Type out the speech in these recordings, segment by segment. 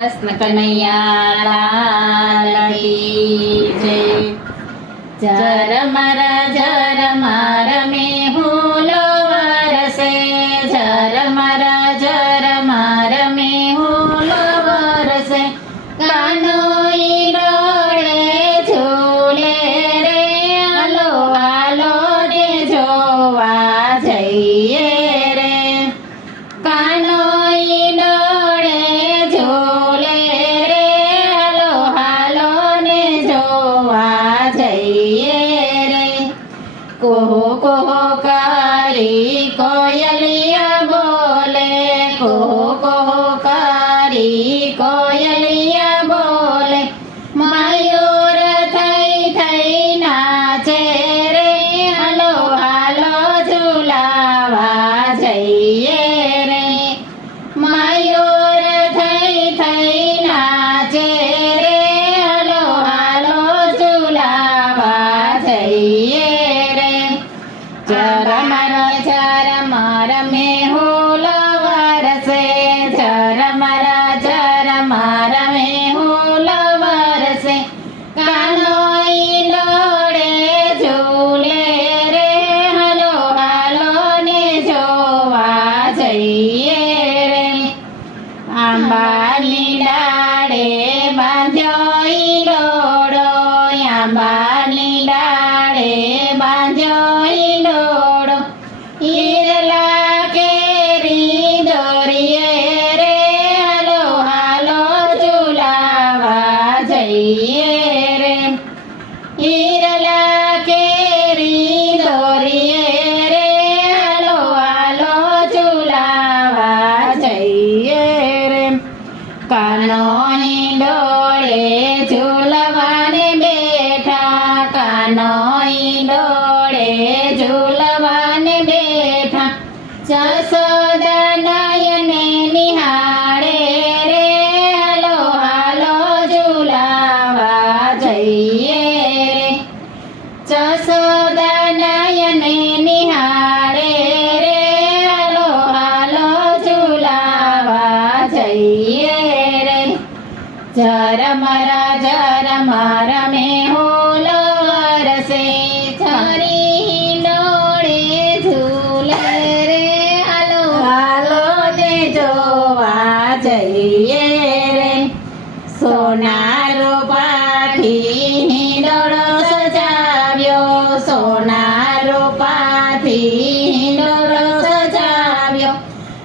કૃષ્ણ કનૈયા લાલ કી જય। જર માર મેહુલો વરસે, જર માર મેહુલો વરસે, કાનોઈ ડોળે ઝૂલે રે, હાલો હાલો રે જોવા જઈએ રે, કાનોઈ ડોળે ઝૂલે રે, હાલો હાલો ને જોવા જઈએ રે। કોહો કોહો કરી કોયલિયા બોલે, કોહો કોહો કરી કોયલિયા બોલે, મયુર થઈ થઈ નાચે રે, હાલો હાલો ઝુલાવા જઈએ રે, મયુર થઈ થઈ નાચે રે, હાલો હાલો ઝુલાવા જઈએ રે। જર માર મેહુલો વરસે, જર માર મેહુલો વરસે, કાનોઈ ડોળે ઝૂલે રે, હાલો હાલો ને જોવા જઈએ રે। આંબાની ડાળે બાંધ્યો ઈંડોળો, આંબાની ડાળે બાંધ્યો ઈંડોળો, ઈરલા કેરી દોરીએ રે, હાલો હાલો ઝુલાવા જઈએ રે, ઈરલા કેરી દોરીએ રે, હાલો હાલો ઝુલાવા જઈએ રે। કાનોઈ ડોળે ઝૂલવાને બેઠા, કાનોઈ ડોળે ઝૂલવાને બેઠા, જશોદા નયને નિહાળે રે, હાલો હાલો ઝુલાવા જઈએ રે, જશોદા નયને નિહાળે રે, હાલો હાલો ઝુલાવા જઈએ રે। જર માર મેહુલો વરસે, છરી ડોળે ઝૂલે રે, હાલો હાલો ને જોવા જઈએ રે। સોના રૂપાથી હિંડોળો સજાવ્યો, સોના રૂપાથી હિંડોળો સજાવ્યો,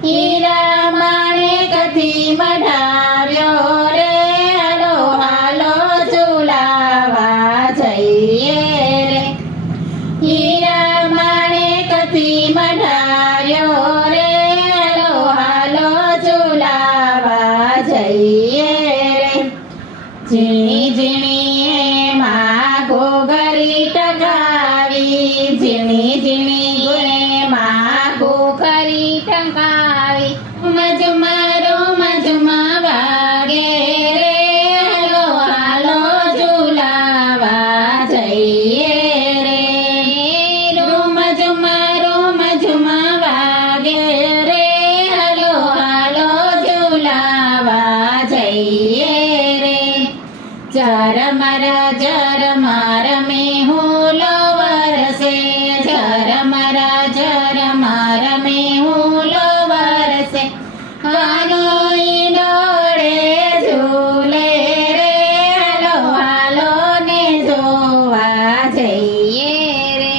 હીરા માણેકથી મઢાવ્યો રે, હાલો હાલો ઝુલાવા જઈએ રે, હીરા માણેકથી મઢાવ્યો રે, હાલો હાલો ઝુલાવા જઈએ રે। ઝીણી ઝીણી એમાં ઘોઘરી ટકાવી, ઝીણી ઝીણી એમાં ઘોઘરી ટકાવી, મજમા વાગે રે, હાલો હાલો ઝુલાવા જઈએ રે, મજમા વાગે રે, હાલો હાલો ઝુલાવા જઈએ રે। જર માર મેહુલો વરસે, જર માર મેહુલો વરસે, કાનોઈ ડોળે ઝૂલે રે, હાલો હાલો ને જોવા જઈએ રે।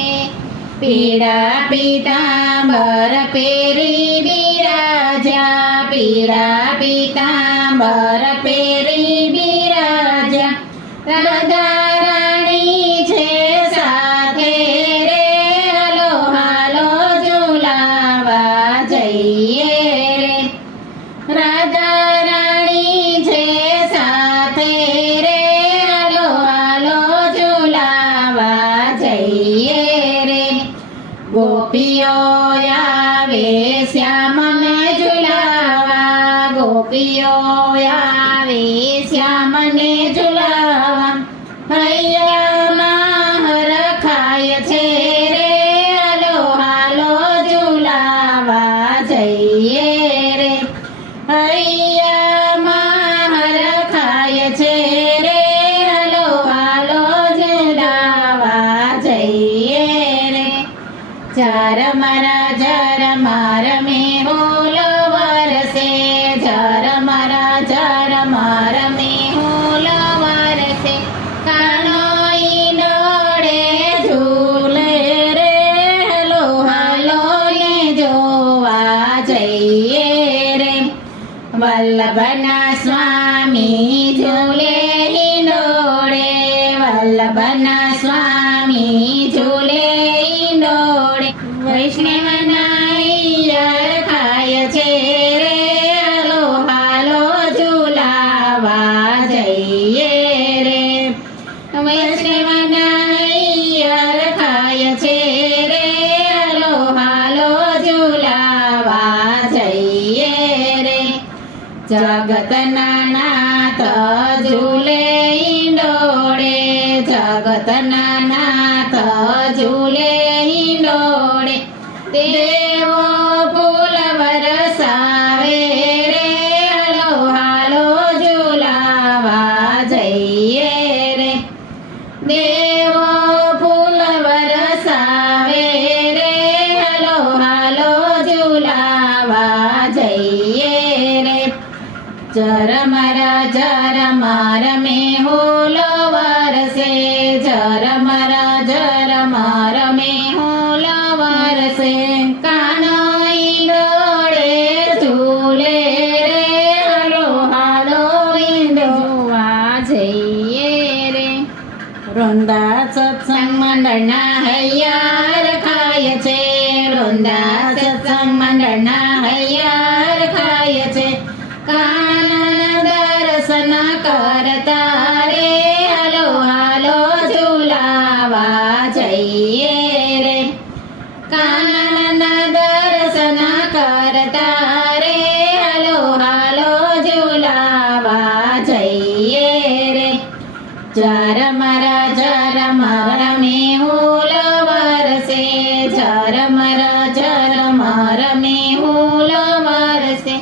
પીળા પીતાંબર પેરી બિરાજ્યા, પીળા પીતાંબર પેરી બિરાજ્યા, રાધા રાણી છે સાથે રે, હાલો હાલો ઝુલાવા જઈએ રે, રાધા રાણી છે સાથે રે, હાલો હાલો ઝુલાવા જઈએ રે। ગોપીઓ આવે શ્યામને ઝુલાવા, ગોપીઓ આવે શ્યામને ઝુલાવા, હૈયામાં હરખાય છે રે, હાલો હાલો ઝુલાવા જઈએ રે, હૈયામાં ઝરમર મેહુલ વરસે કાનો ઈંડોળે ઝૂલે રે હાલો હાલો ને જોવા જઈએ રે વલ્લભના સ્વામી ઝૂલે ઈંડોળે વલ્લભના સ્વામી ઝૂલે ઈંડોળે વૈષ્ણવના ઈયર ખાય છે રે હાલો હાલો ઝૂલાવા જઈએ રે વૈષ્ણવના ઈયર ખાય છે રે હાલો હાલો ઝૂલાવા જઈએ રે જગતના નાથ ઝૂલે ઈંડોળે જગતના નાથ ઝૂલે ઈંડોળે દેવો ફૂલ વરસાવે રે હાલો હાલો ઝૂલાવા જઈએ રે દેવો ફૂલ વરસાવે રે હાલો હાલો ઝૂલાવા જઈએ રે ઝરમર મેહુલ વરસે ઝરમર મેહુલ વરસે કાનો ઈંડોળે ઝૂલે રે હાલો હાલો ઈંડોવા જઈએ રે વૃંદા સત્સંગ મંડળના હૈયાર ખાય છે વૃંદા સત્સંગ મંડળના હૈયાર ખાય છે કાનના દર્શન કરતા રે હાલો હાલો ઝૂલાવા જઈએ રે કાનના દર્શન કરતા રે હાલો હાલો ઝૂલાવા જઈએ રે ઝરમર મેહુલ વરસે ઝરમર મેહુલ વરસે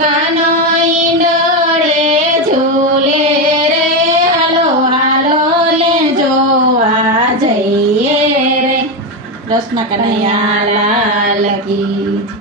કાનો ઈંડોળે ઝૂલે રે હાલો હાલો ને જોવા જઈએ રે કૃષ્ણ કનૈયા લાલ કી